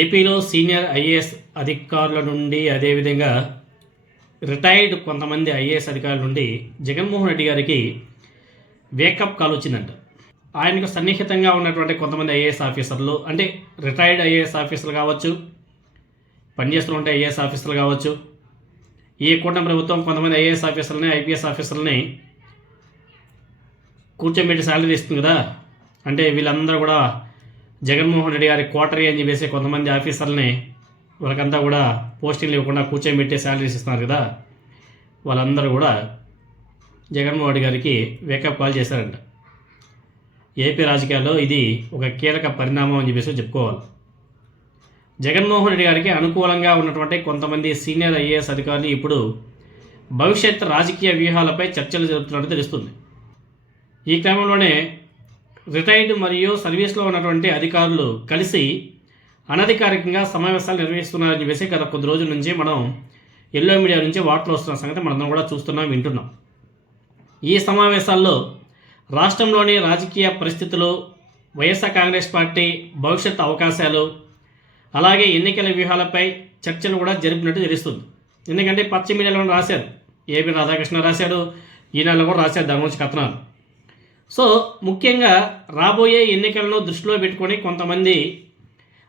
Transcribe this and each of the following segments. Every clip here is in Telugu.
ఏపీలో సీనియర్ ఐఏఎస్ అధికారుల నుండి అదేవిధంగా రిటైర్డ్ కొంతమంది ఐఏఎస్ అధికారుల నుండి జగన్మోహన్ రెడ్డి గారికి వేకప్ కాల్ వచ్చిందంట. ఆయనకు సన్నిహితంగా ఉన్నటువంటి కొంతమంది ఐఏఎస్ ఆఫీసర్లు, అంటే రిటైర్డ్ ఐఏఎస్ ఆఫీసర్లు కావచ్చు, పనిచేస్తూ ఉంటే ఐఏఎస్ ఆఫీసర్లు కావచ్చు, ఈ కూటమి ప్రభుత్వం కొంతమంది ఐఏఎస్ ఆఫీసర్లని, ఐపీఎస్ ఆఫీసర్లని కూర్చోబెట్టి శాలరీ ఇస్తుంది కదా. అంటే వీళ్ళందరూ కూడా జగన్మోహన్ రెడ్డి గారి క్వార్టరీ అని చెప్పేసి కొంతమంది ఆఫీసర్లని వాళ్ళకంతా కూడా పోస్టింగ్లు ఇవ్వకుండా కూర్చోబెట్టి శాలరీస్ ఇస్తున్నారు కదా. వాళ్ళందరూ కూడా జగన్మోహన్ రెడ్డి గారికి వేకప్ కాల్ చేశారంట. ఏపీ రాజకీయాల్లో ఇది ఒక కీలక పరిణామం అని చెప్పేసి చెప్పుకోవాలి. జగన్మోహన్ రెడ్డి గారికి అనుకూలంగా ఉన్నటువంటి కొంతమంది సీనియర్ ఐఏఎస్ అధికారులు ఇప్పుడు భవిష్యత్ రాజకీయ వ్యూహాలపై చర్చలు జరుపుతున్నట్టు తెలుస్తుంది. ఈ క్రమంలోనే రిటైర్డ్ మరియు సర్వీస్లో ఉన్నటువంటి అధికారులు కలిసి అనధికారికంగా సమావేశాలు నిర్వహిస్తున్నారని చెప్పేసి గత కొద్ది రోజుల నుంచి మనం ఎల్లో మీడియా నుంచి వార్తలు వస్తున్న సంగతి మనం కూడా చూస్తున్నాం, వింటున్నాం. ఈ సమావేశాల్లో రాష్ట్రంలోని రాజకీయ పరిస్థితులు, వైఎస్ఆర్ కాంగ్రెస్ పార్టీ భవిష్యత్ అవకాశాలు, అలాగే ఎన్నికల వ్యూహాలపై చర్చలు కూడా జరిపినట్టు తెలుస్తుంది. ఎందుకంటే పచ్చ మీడియాలో రాశారు, ఏపీ రాధాకృష్ణ రాశాడు, ఈనాడులో కూడా రాశారు దాని గురించి కథనాలు. సో ముఖ్యంగా రాబోయే ఎన్నికలను దృష్టిలో పెట్టుకొని కొంతమంది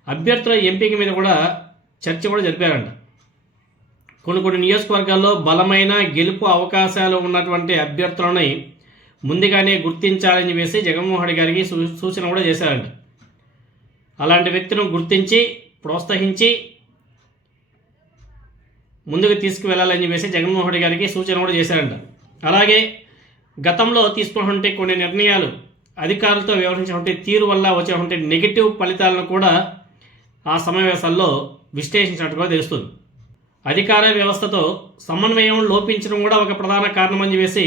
అభ్యర్థుల ఎంపిక మీద కూడా చర్చ కూడా జరిపారంట. కొన్ని నియోజకవర్గాల్లో బలమైన గెలుపు అవకాశాలు ఉన్నటువంటి అభ్యర్థులని ముందుగానే గుర్తించాలని చెప్పేసి జగన్మోహన్ రెడ్డి గారికి సూచన కూడా చేశారంట. అలాంటి వ్యక్తులను గుర్తించి ప్రోత్సహించి ముందుకు తీసుకువెళ్ళాలని చెప్పేసి జగన్మోహన్ రెడ్డి గారికి సూచన కూడా చేశారంట. అలాగే గతంలో తీసుకున్నటువంటి కొన్ని నిర్ణయాలు, అధికారులతో వ్యవహరించినటువంటి తీరు వల్ల వచ్చేటువంటి నెగిటివ్ ఫలితాలను కూడా ఆ సమావేశాల్లో విశ్లేషించినట్టుగా తెలుస్తుంది. అధికార వ్యవస్థతో సమన్వయం లోపించడం కూడా ఒక ప్రధాన కారణం అని చెప్పేసి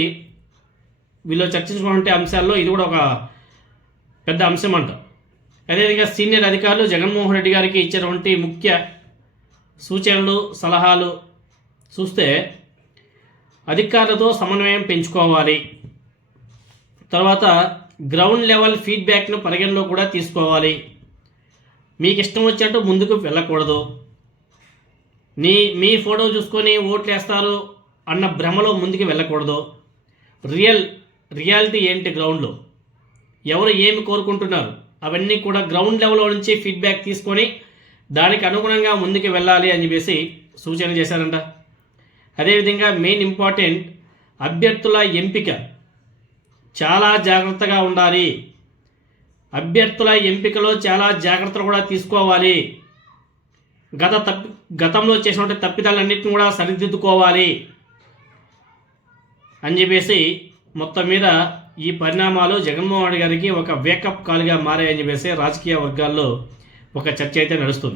వీళ్ళు చర్చించుకున్నటువంటి అంశాల్లో ఇది కూడా ఒక పెద్ద అంశం అంట. అదేవిధంగా సీనియర్ అధికారులు జగన్మోహన్ రెడ్డి గారికి ఇచ్చినటువంటి ముఖ్య సూచనలు, సలహాలు చూస్తే అధికారులతో సమన్వయం పెంచుకోవాలి, తర్వాత గ్రౌండ్ లెవెల్ ఫీడ్బ్యాక్ను పరిగణలో కూడా తీసుకోవాలి, మీకు ఇష్టం వచ్చినట్టు ముందుకు వెళ్ళకూడదు, మీ ఫోటో చూసుకొని ఓట్లు వేస్తారు అన్న భ్రమలో ముందుకు వెళ్ళకూడదు, రియాలిటీ ఏంటి గ్రౌండ్లో, ఎవరు ఏమి కోరుకుంటున్నారు అవన్నీ కూడా గ్రౌండ్ లెవెల్లో నుంచి ఫీడ్బ్యాక్ తీసుకొని దానికి అనుగుణంగా ముందుకు వెళ్ళాలి అని చెప్పేసి సూచన చేశారంట. అదేవిధంగా మెయిన్ ఇంపార్టెంట్ అభ్యర్థుల ఎంపిక చాలా జాగ్రత్తగా ఉండాలి, అభ్యర్థుల ఎంపికలో చాలా జాగ్రత్తలు కూడా తీసుకోవాలి, గతంలో చేసినటువంటి తప్పిదాలన్నింటిని కూడా సరిదిద్దుకోవాలి అని చెప్పేసి మొత్తం మీద ఈ పరిణామాలు జగన్మోహన్ రెడ్డి గారికి ఒక వేకప్ కాల్గా మారాయని చెప్పేసి రాజకీయ వర్గాల్లో ఒక చర్చ అయితే నడుస్తుంది.